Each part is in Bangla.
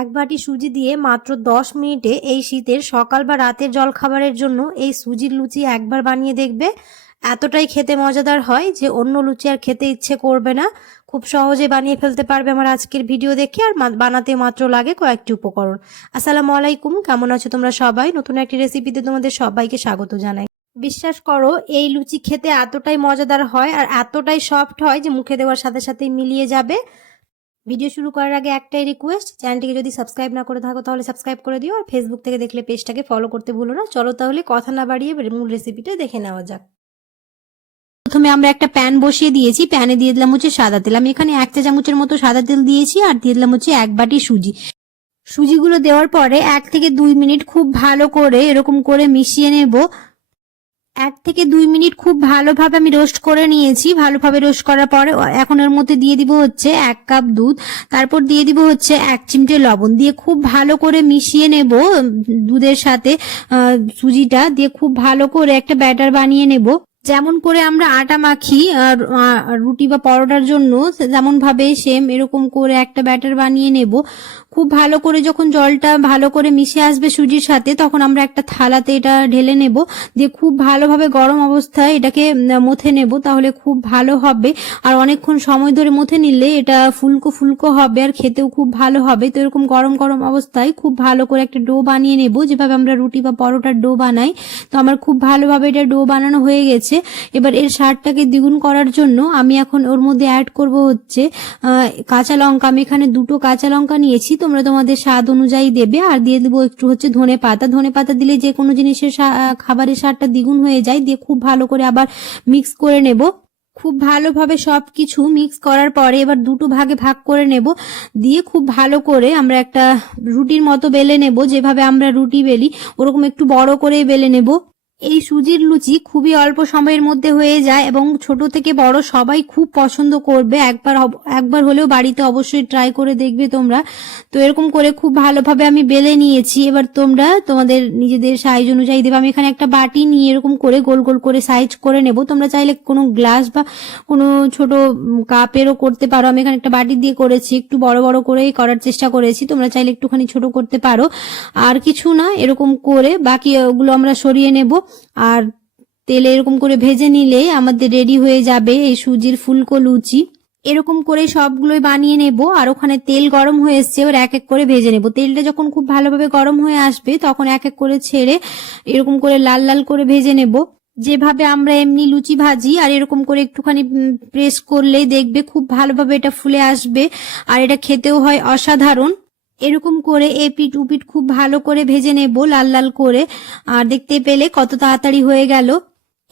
এক বাটি সুজি দিয়ে মাত্র দশ মিনিটে এই শীতের সকাল বা রাতের জলখাবারের জন্য এই সুজির লুচি একবার বানিয়ে দেখবে। এতটাই খেতে মজাদার হয় যে অন্য লুচি আর খেতে ইচ্ছে করবে না। খুব সহজে বানিয়ে ফেলতে পারবে আমার আজকের ভিডিও দেখে আর বানাতে মাত্র লাগে কয়েকটি উপকরণ। আসসালামু আলাইকুম, কেমন আছো তোমরা সবাই? নতুন একটি রেসিপিতে তোমাদের সবাইকে স্বাগত জানাই। বিশ্বাস করো, এই লুচি খেতে এতটাই মজাদার হয় আর এতটাই সফট হয় যে মুখে দেওয়ার সাথে সাথেই মিলিয়ে যাবে। ভিডিও শুরু করার আগে একটাই রিকোয়েস্ট চ্যানেলটিকে যদি সাবস্ক্রাইব না করে থাকো তাহলে সাবস্ক্রাইব করে দিও, আর ফেসবুক থেকে দেখলে পেজটাকে ফলো করতে ভুলো না। চলো তাহলে কথা না বাড়িয়ে মূল রেসিপিটা দেখে নেওয়া যাক। প্রথমে আমরা একটা প্যান বসিয়ে দিয়েছি। প্যানে দিয়ে দিলাম হচ্ছে সাদা তেল। আমি এখানে এক চা চামচের মতো সাদা তেল দিয়েছি আর দিয়ে দিলাম হচ্ছে এক বাটি সুজি। সুজিগুলো দেওয়ার পরে এক থেকে দুই মিনিট খুব ভালো করে এরকম করে মিশিয়ে নেব। এক থেকে দুই মিনিট খুব ভালোভাবে আমি রোস্ট করে নিয়েছি। ভালোভাবে রোস্ট করার পরে এখন এর মধ্যে দিয়ে দিব হচ্ছে এক কাপ দুধ। তারপর দিয়ে দিব হচ্ছে এক চিমটে লবণ। দিয়ে খুব ভালো করে মিশিয়ে নেব দুধের সাথে সুজিটা। দিয়ে খুব ভালো করে একটা ব্যাটার বানিয়ে নেব। যেমন করে আমরা আটা মাখি রুটি বা পরোটার জন্য যেমন ভাবে সেম এরকম করে একটা ব্যাটার বানিয়ে নেব। খুব ভালো করে যখন জলটা ভালো করে মিশে আসবে সুজির সাথে, তখন আমরা একটা থালাতে এটা ঢেলে নেব। দিয়ে খুব ভালোভাবে গরম অবস্থায় এটাকে মথে নেব, তাহলে খুব ভালো হবে। আর অনেকক্ষণ সময় ধরে মথে নিলে এটা ফুলকো ফুলকো হবে আর খেতেও খুব ভালো হবে। তো এরকম গরম গরম অবস্থায় খুব ভালো করে একটা ডো বানিয়ে নেব, যেভাবে আমরা রুটি বা পরোটার ডো বানাই। তো আমার খুব ভালোভাবে এটা ডো বানানো হয়ে গেছে। এবার এর স্বাদটাকে দ্বিগুণ করার জন্য আমি এখন ওর মধ্যে অ্যাড করব হচ্ছে কাঁচা লঙ্কা। আমি এখানে দুটো কাঁচা লঙ্কা নিয়েছি তোমরা তোমাদের স্বাদ অনুযায়ী দেবে, আর দিয়ে দেবো একটু হচ্ছে ধনে পাতা। ধনে পাতা দিলে যে কোনো জিনিসের খাবারের স্বাদটা দ্বিগুণ হয়ে যায়, দিয়ে খুব ভালো করে আবার মিক্স করে নেব। খুব ভালোভাবে সব কিছু মিক্স করার পরে এবার দুটো ভাগে ভাগ করে নেব। দিয়ে খুব ভালো করে আমরা একটা রুটির মতো বেলে নেব, যেভাবে আমরা রুটি বেলি, ওরকম একটু বড় করে বেলে নেব। এই সুজির লুচি খুবই অল্প সময়ের মধ্যে হয়ে যায় এবং ছোট থেকে বড় সবাই খুব পছন্দ করবে। একবার একবার হলেও বাড়িতে অবশ্যই ট্রাই করে দেখবে তোমরা। তো এরকম করে খুব ভালোভাবে আমি বেলে নিয়েছি। এবার তোমরা তোমাদের নিজেদের সাইজ অনুযায়ী দেবে। আমি এখানে একটা বাটি নিয়ে এরকম করে গোল গোল করে সাইজ করে নেব। তোমরা চাইলে কোনো গ্লাস বা কোনো ছোট কাপেরও করতে পারো। আমি এখানে একটা বাটি দিয়ে করেছি। একটু বড় বড় করেই করার চেষ্টা করেছি। তোমরা চাইলে একটুখানি ছোট করতে পারো। আর কিছু না, এরকম করে বাকি ওগুলো আমরা সরিয়ে নেব। আর তেলে এরকম করে ভেজে নিলে আমাদের রেডি হয়ে যাবে এই সুজির ফুলকো লুচি। এরকম করে সবগুলোই বানিয়ে নেব আর ওখানে তেল গরম হয়ে এসছে, এবার এক এক করে ভেজে নেব। তেলটা যখন খুব ভালোভাবে গরম হয়ে আসবে, তখন এক এক করে ছেড়ে এরকম করে লাল লাল করে ভেজে নেব। যেভাবে আমরা এমনি লুচি ভাজি আর এরকম করে একটুখানি প্রেস করলেই দেখবে খুব ভালোভাবে এটা ফুলে আসবে। আর এটা খেতেও হয় অসাধারণ। এরকম করে এ পিঠ উপিঠ খুব ভালো করে ভেজে নেব, লাল লাল করে। আর দেখতে পেলে কত তাড়াতাড়ি হয়ে গেল।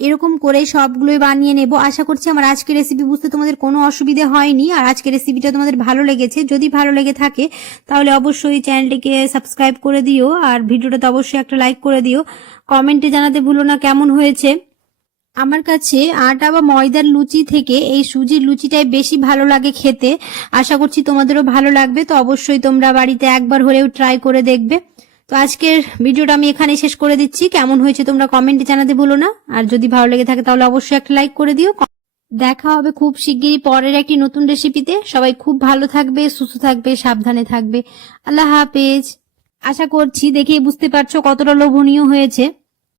এরকম করে সবগুলোই বানিয়ে নেব। আশা করছি আমার আজকের রেসিপি বুঝতে তোমাদের কোনো অসুবিধে হয়নি। আর আজকের রেসিপিটা তোমাদের ভালো লেগেছে। যদি ভালো লেগে থাকে, তাহলে অবশ্যই চ্যানেলটিকে সাবস্ক্রাইব করে দিও। আর ভিডিওটাতে অবশ্যই একটা লাইক করে দিও। কমেন্টে জানাতে ভুলো না কেমন হয়েছে। আমার কাছে আটা বা ময়দার লুচি থেকে এই সুজির লুচিটাই বেশি ভালো লাগে খেতে। আশা করছি তোমাদেরও ভালো লাগবে, তো অবশ্যই তোমরা বাড়িতে একবার হলেও ট্রাই করে দেখবে। তো আজকের ভিডিওটা আমি এখানে শেষ করে দিচ্ছি। কেমন হয়েছে তোমরা কমেন্টে জানাতে ভুলো না। আর যদি ভালো লেগে থাকে তাহলে অবশ্যই একটা লাইক করে দিও। দেখা হবে খুব শিগগিরই পরের একটি নতুন রেসিপিতে সবাই খুব ভালো থাকবে, সুস্থ থাকবে, সাবধানে থাকবে। আল্লাহ হাফেজ। আশা করছি দেখেই বুঝতে পারছ কতটা লোভনীয় হয়েছে।